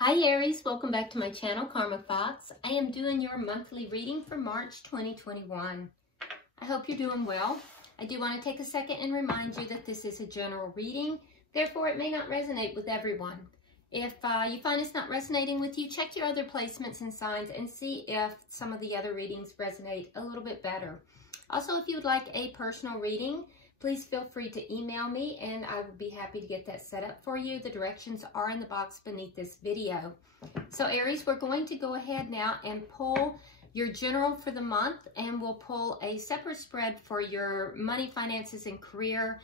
Hi Aries, welcome back to my channel, Karma Thoughts. I am doing your monthly reading for March 2021. I hope you're doing well. I do want to take a second and remind you that this is a general reading, therefore it may not resonate with everyone. If you find it's not resonating with you, check your other placements and signs and see if some of the other readings resonate a little bit better. Also, if you would like a personal reading, please feel free to email me and I will be happy to get that set up for you. The directions are in the box beneath this video. So Aries, we're going to go ahead now and pull your general for the month, and we'll pull a separate spread for your money, finances, and career,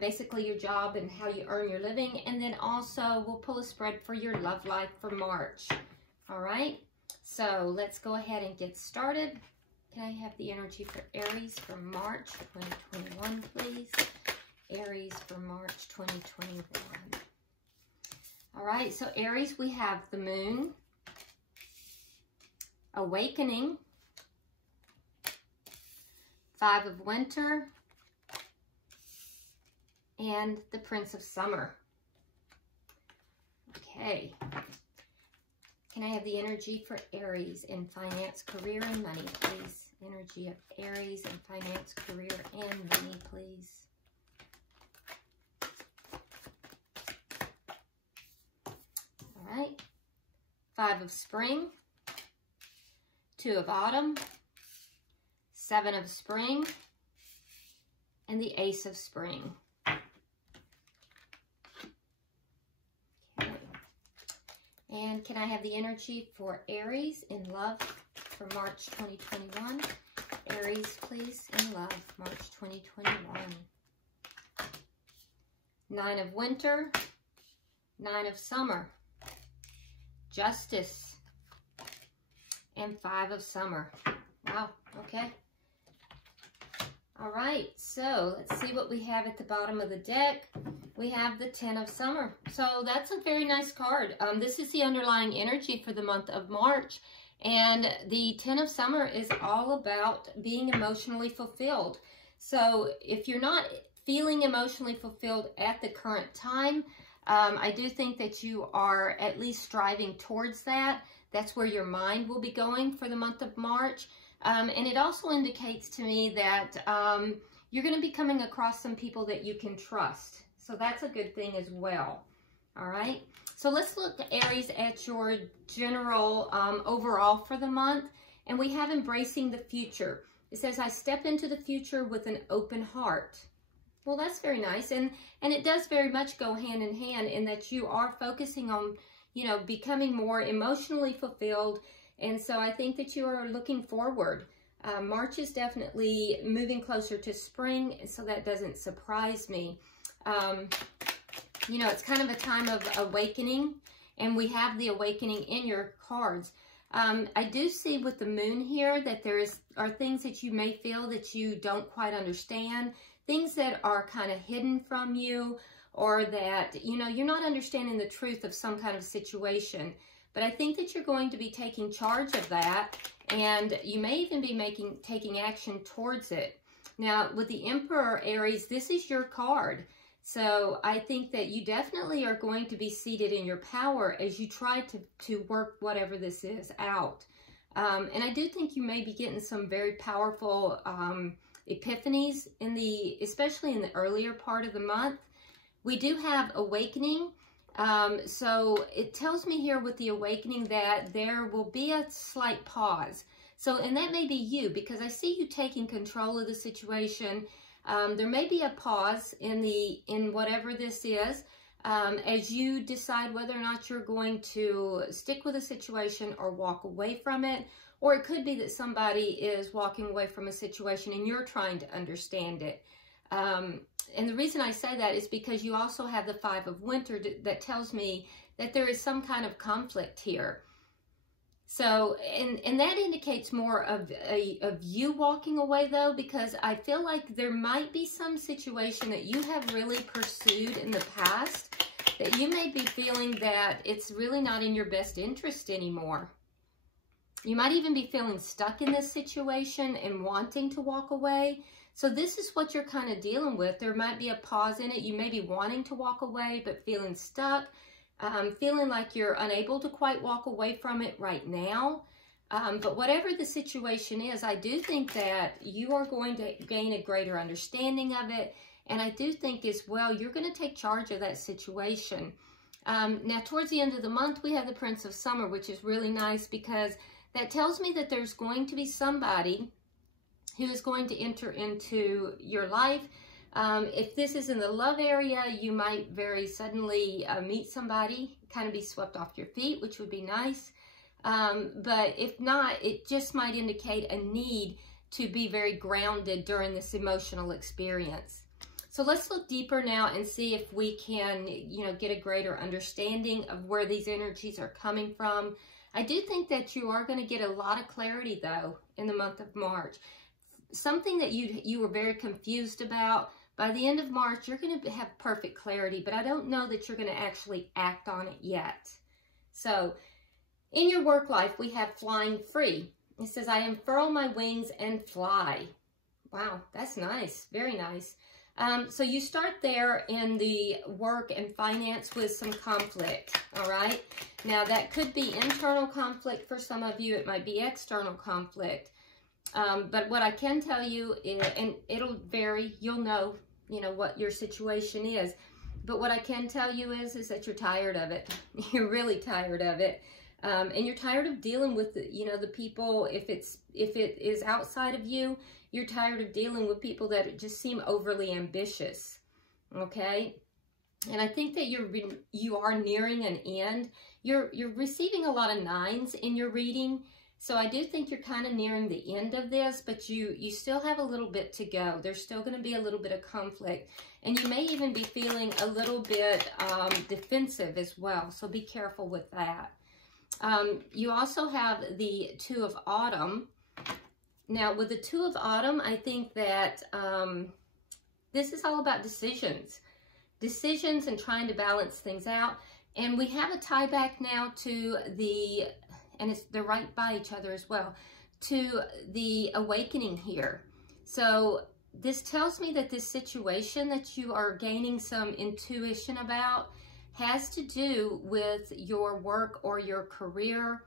basically your job and how you earn your living. And then also we'll pull a spread for your love life for March. All right, so let's go ahead and get started. Can I have the energy for Aries for March 2021, please? Aries for March 2021. All right, so Aries, we have the Moon, Awakening, Five of Winter, and the Prince of Summer. Okay. Can I have the energy for Aries in finance, career, and money, please? Energy of Aries in finance, career, and money, please. All right. Five of Spring, Two of Autumn, Seven of Spring, and the Ace of Spring. And can I have the energy for Aries in love for March 2021? Aries, please, in love, March 2021. Nine of Winter, Nine of Summer, Justice, and Five of Summer. Wow, okay. All right, so let's see what we have at the bottom of the deck. We have the Ten of Summer. So that's a very nice card. This is the underlying energy for the month of March. And the Ten of Summer is all about being emotionally fulfilled. So if you're not feeling emotionally fulfilled at the current time, I do think that you are at least striving towards that. That's where your mind will be going for the month of March. And it also indicates to me that you're going to be coming across some people that you can trust. So that's a good thing as well. All right. So let's look, Aries, at your general overall for the month. And we have embracing the future. It says, I step into the future with an open heart. Well, that's very nice. And it does very much go hand in hand in that you are focusing on, you know, becoming more emotionally fulfilled. And so I think that you are looking forward. March is definitely moving closer to spring, so that doesn't surprise me. You know, it's kind of a time of awakening, and we have the awakening in your cards. I do see with the Moon here that there are things that you may feel that you don't quite understand, things that are kind of hidden from you, or that, you know, you're not understanding the truth of some kind of situation. But I think that you're going to be taking charge of that, and you may even be taking action towards it. Now, with the Emperor, Aries, this is your card. So I think that you definitely are going to be seated in your power as you try to work whatever this is out. And I do think you may be getting some very powerful epiphanies, especially in the earlier part of the month. We do have awakening. So it tells me here with the awakening that there will be a slight pause. So, and that may be you, because I see you taking control of the situation. There may be a pause in whatever this is, as you decide whether or not you're going to stick with a situation or walk away from it. Or it could be that somebody is walking away from a situation and you're trying to understand it. And the reason I say that is because you also have the Five of Winter that tells me that there is some kind of conflict here. So, and that indicates more of you walking away, though, because I feel like there might be some situation that you have really pursued in the past that you may be feeling that it's really not in your best interest anymore. You might even be feeling stuck in this situation and wanting to walk away. So this is what you're kind of dealing with. There might be a pause in it. You may be wanting to walk away, but feeling stuck. feeling like you're unable to quite walk away from it right now. But whatever the situation is, I do think that you are going to gain a greater understanding of it. And I do think as well, you're going to take charge of that situation. Now, towards the end of the month, we have the Prince of Summer, which is really nice because that tells me that there's going to be somebody who is going to enter into your life. If this is in the love area, you might very suddenly meet somebody, kind of be swept off your feet, which would be nice. But if not, it just might indicate a need to be very grounded during this emotional experience. So let's look deeper now and see if we can, get a greater understanding of where these energies are coming from. I do think that you are going to get a lot of clarity, though, in the month of March. Something that you were very confused about, by the end of March, you're going to have perfect clarity, but I don't know that you're going to actually act on it yet. So, in your work life, we have flying free. It says, I unfurl my wings and fly. Wow, that's nice. Very nice. So you start there in the work and finance with some conflict, all right? Now, that could be internal conflict for some of you. It might be external conflict. But what I can tell you is, and it'll vary, you'll know, what your situation is. But what I can tell you is that you're tired of it. You're really tired of it. And you're tired of dealing with, the people, if it is outside of you, you're tired of dealing with people that just seem overly ambitious, okay? And I think that you are nearing an end. You're receiving a lot of 9s in your reading, so I do think you're kind of nearing the end of this, but you still have a little bit to go. There's still going to be a little bit of conflict, and you may even be feeling a little bit defensive as well, so be careful with that. You also have the Two of Autumn. Now, with the Two of Autumn, I think that this is all about decisions and trying to balance things out. And we have a tie back now to they're right by each other as well, to the awakening here. So this tells me that this situation that you are gaining some intuition about has to do with your work or your career,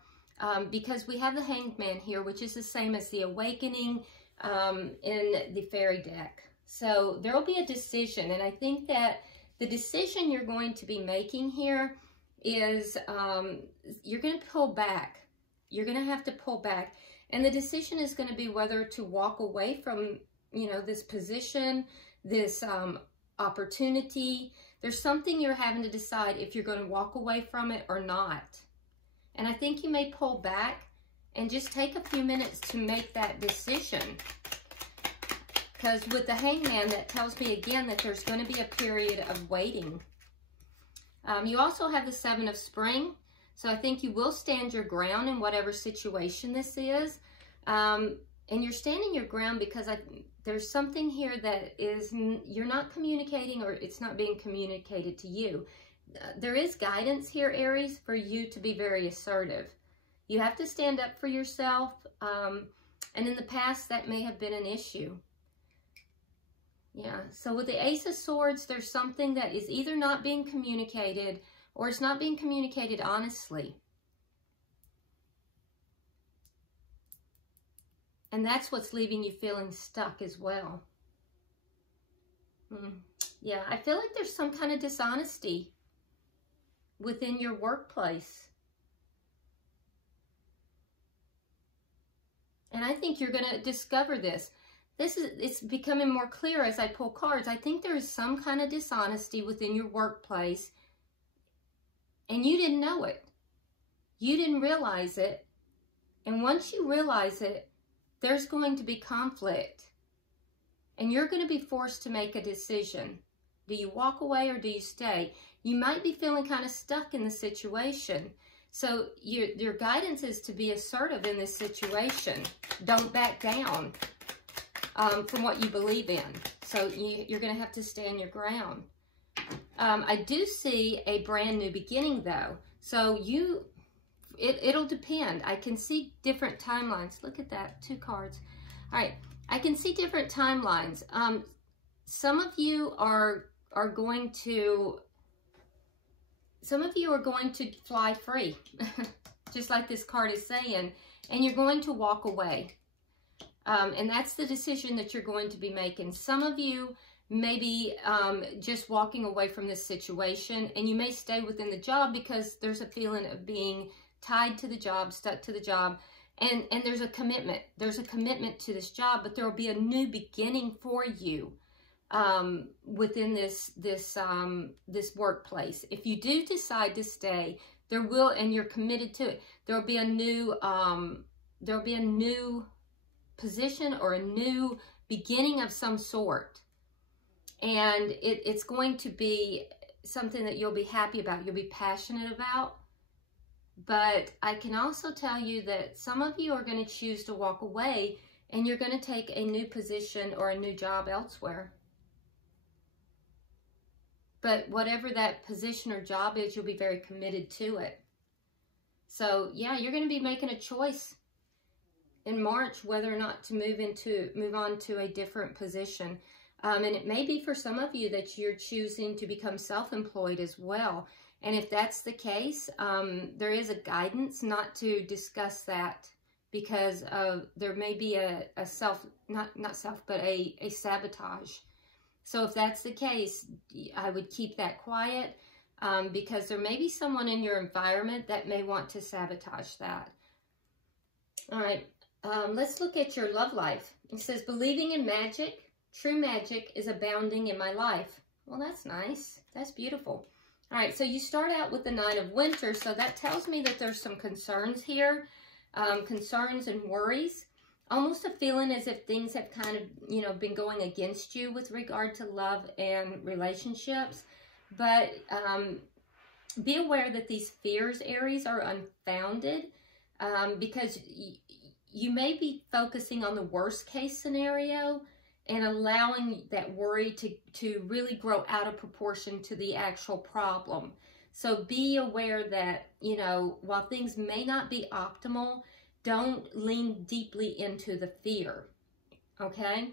because we have the Hanged Man here, which is the same as the awakening in the fairy deck. So there will be a decision, and I think that the decision you're going to be making here is you're going to pull back. You're going to have to pull back, and the decision is going to be whether to walk away from, this position, this opportunity. There's something you're having to decide if you're going to walk away from it or not. And I think you may pull back and just take a few minutes to make that decision. Because with the Hangman, that tells me again that there's going to be a period of waiting. You also have the Seven of Spring. So I think you will stand your ground in whatever situation this is. And you're standing your ground because there's something here that is, you're not communicating, or it's not being communicated to you. There is guidance here, Aries, for you to be very assertive. You have to stand up for yourself. And in the past, that may have been an issue. Yeah, so with the Ace of Swords, there's something that is either not being communicated or it's not being communicated honestly. And that's what's leaving you feeling stuck as well. Yeah, I feel like there's some kind of dishonesty within your workplace. And I think you're going to discover this. It's becoming more clear as I pull cards. I think there is some kind of dishonesty within your workplace, and you didn't know it. You didn't realize it. And once you realize it, there's going to be conflict. And you're going to be forced to make a decision. Do you walk away or do you stay? You might be feeling kind of stuck in the situation. So your guidance is to be assertive in this situation. Don't back down from what you believe in. So you're going to have to stand your ground. I do see a brand new beginning, though. So it'll depend. I can see different timelines. Look at that, 2 cards. All right, I can see different timelines. Some of you are going to some of you are going to fly free, just like this card is saying, and you're going to walk away. And that's the decision that you're going to be making. Some of you may be just walking away from this situation, and you may stay within the job because there's a feeling of being tied to the job, stuck to the job, and there's a commitment. There's a commitment to this job, but there will be a new beginning for you within this workplace. If you do decide to stay, there will, and you're committed to it, there will be a new position or a new beginning of some sort, and it's going to be something that you'll be happy about, you'll be passionate about. But I can also tell you that some of you are going to choose to walk away, and you're going to take a new position or a new job elsewhere. But whatever that position or job is, you'll be very committed to it. So yeah, you're going to be making a choice in March whether or not to move on to a different position. And it may be for some of you that you're choosing to become self-employed as well. And if that's the case, there is a guidance not to discuss that, because there may be a sabotage. So if that's the case, I would keep that quiet, because there may be someone in your environment that may want to sabotage that. All right, let's look at your love life. It says, believing in magic, true magic is abounding in my life. Well, that's nice. That's beautiful. All right, so you start out with the Nine of Winter, so that tells me that there's some concerns here, concerns and worries. Almost a feeling as if things have kind of, been going against you with regard to love and relationships. But be aware that these fears, Aries, are unfounded, because you may be focusing on the worst case scenario and allowing that worry to really grow out of proportion to the actual problem. So be aware that, while things may not be optimal, don't lean deeply into the fear, okay?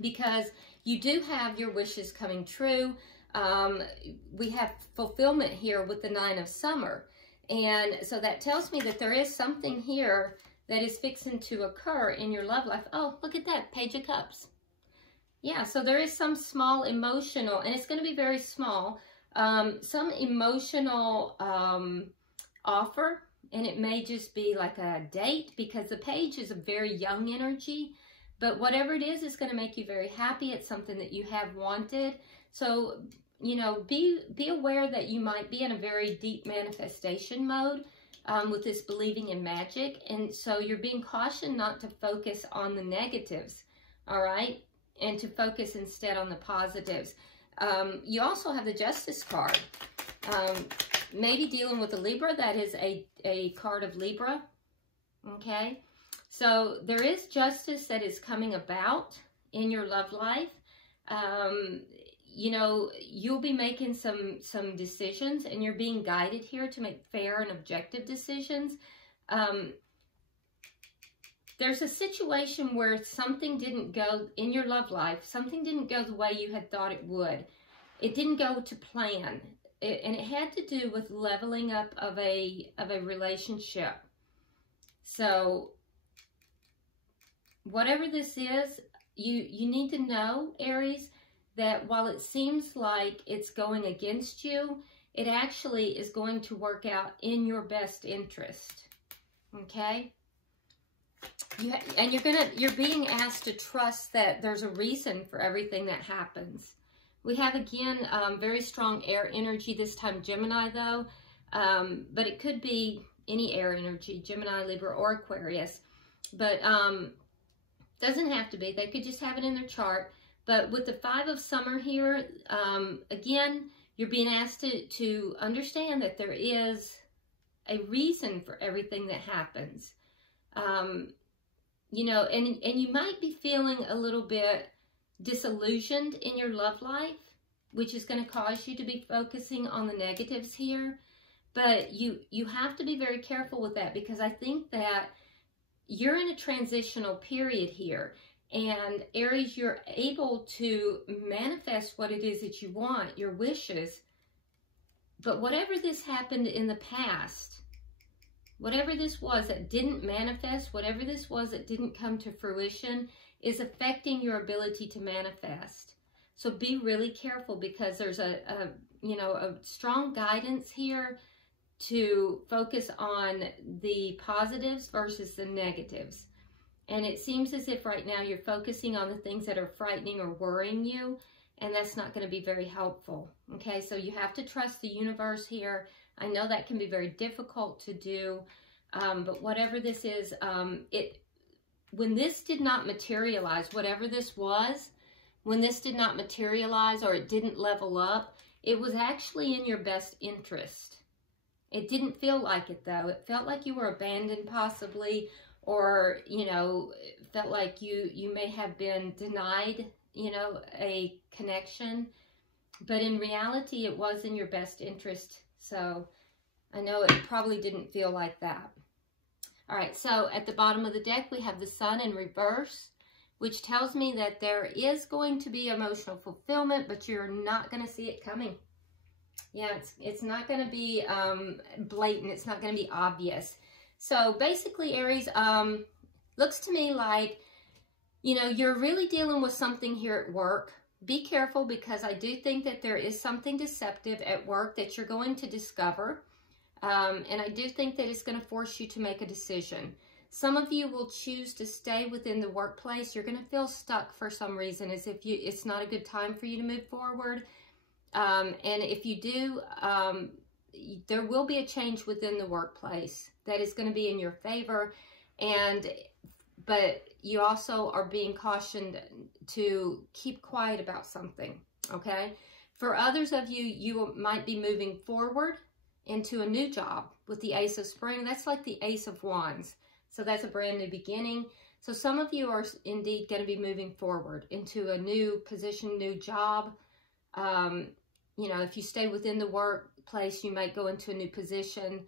Because you do have your wishes coming true. We have fulfillment here with the Nine of Summer. And so that tells me that there is something here that is fixing to occur in your love life. Oh, look at that, Page of Cups. Yeah, so there is some small emotional, and it's going to be very small, some emotional offer, and it may just be like a date, because the Page is a very young energy, but whatever it is, it's going to make you very happy. It's something that you have wanted. So, be aware that you might be in a very deep manifestation mode with this believing in magic, and so you're being cautioned not to focus on the negatives, all right? And to focus instead on the positives. You also have the Justice card. Maybe dealing with a Libra, that is a card of Libra, okay? So there is justice that is coming about in your love life. You'll be making some decisions, and you're being guided here to make fair and objective decisions. There's a situation where something didn't go in your love life. Something didn't go the way you had thought it would. It didn't go to plan. And it had to do with leveling up of a relationship. So whatever this is, you need to know, Aries, that while it seems like it's going against you, it actually is going to work out in your best interest. Okay? You're being asked to trust that there's a reason for everything that happens. We have, again, very strong air energy, this time Gemini, though. But it could be any air energy, Gemini, Libra, or Aquarius. But doesn't have to be. They could just have it in their chart. But with the Five of Summer here, again, you're being asked to understand that there is a reason for everything that happens. And you might be feeling a little bit disillusioned in your love life, which is going to cause you to be focusing on the negatives here. But you have to be very careful with that, because I think that you're in a transitional period here. And Aries, you're able to manifest what it is that you want, your wishes, But whatever this happened in the past, whatever this was that didn't manifest, whatever this was that didn't come to fruition, is affecting your ability to manifest. So be really careful, because there's a strong guidance here to focus on the positives versus the negatives. And it seems as if right now you're focusing on the things that are frightening or worrying you, and that's not going to be very helpful. Okay, so you have to trust the universe here. I know that can be very difficult to do, but whatever this is, when this did not materialize, whatever this was, when this did not materialize or it didn't level up, it was actually in your best interest. It didn't feel like it, though. It felt like you were abandoned, possibly, or, you know, felt like you may have been denied, you know, a connection. But in reality, it was in your best interest. So I know it probably didn't feel like that. All right, so at the bottom of the deck, we have the Sun in reverse, which tells me that there is going to be emotional fulfillment, but you're not going to see it coming. Yeah, it's not going to be blatant. It's not going to be obvious. So basically, Aries, looks to me like, you know, you're really dealing with something here at work. Be careful, because I do think that there is something deceptive at work that you're going to discover. And I do think that it's going to force you to make a decision. Some of you will choose to stay within the workplace. You're going to feel stuck for some reason, as if it's not a good time for you to move forward. And if you do, there will be a change within the workplace that is going to be in your favor. But you also are being cautioned to keep quiet about something, okay? For others of you, you might be moving forward into a new job with the Ace of Spring. That's like the Ace of Wands. So that's a brand new beginning. So some of you are indeed going to be moving forward into a new position, new job. You know, if you stay within the workplace, you might go into a new position.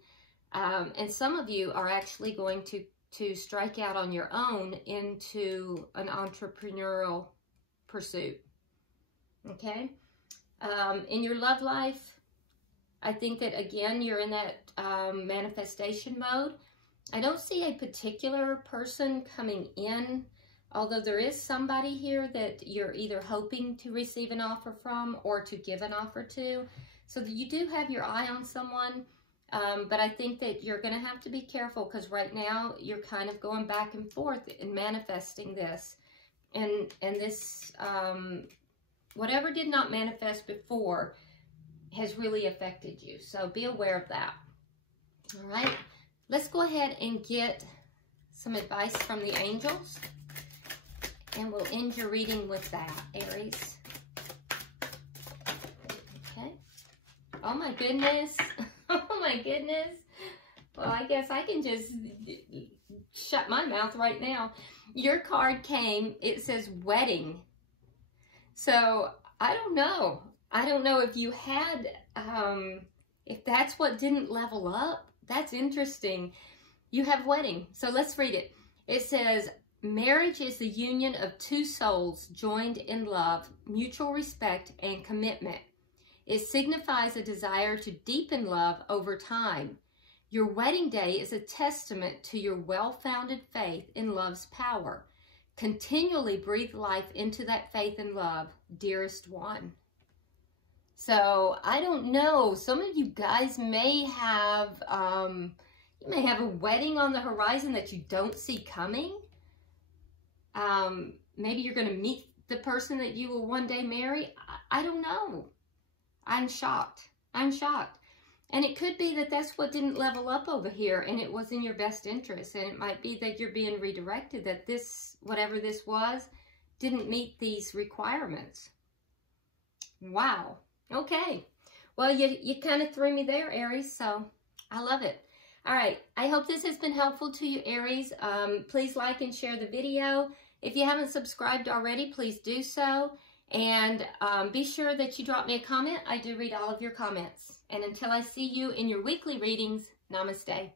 And some of you are actually going to strike out on your own into an entrepreneurial pursuit. Okay? In your love life, I think that, again, you're in that manifestation mode. I don't see a particular person coming in, although there is somebody here that you're either hoping to receive an offer from or to give an offer to. So you do have your eye on someone, but I think that you're going to have to be careful, because right now you're kind of going back and forth and manifesting this. And this, whatever did not manifest before has really affected you. So be aware of that. All right. Let's go ahead and get some advice from the angels, and we'll end your reading with that, Aries. Okay. Oh my goodness. Oh my goodness. Well, I guess I can just shut my mouth right now. Your card came, it says wedding. So I don't know. I don't know if you had, if that's what didn't level up. That's interesting. You have wedding. So let's read it. It says, marriage is the union of two souls joined in love, mutual respect, and commitment. It signifies a desire to deepen love over time. Your wedding day is a testament to your well-founded faith in love's power. Continually breathe life into that faith and love, dearest one. So I don't know. Some of you guys may have, you may have a wedding on the horizon that you don't see coming. Maybe you're going to meet the person that you will one day marry. I don't know. I'm shocked. I'm shocked. And it could be that that's what didn't level up over here, and it was in your best interest. And it might be that you're being redirected, that this, whatever this was, didn't meet these requirements. Wow. Okay. Well, you kind of threw me there, Aries, so I love it. All right. I hope this has been helpful to you, Aries. Please like and share the video. If you haven't subscribed already, please do so. And be sure that you drop me a comment. I do read all of your comments. And until I see you in your weekly readings, namaste.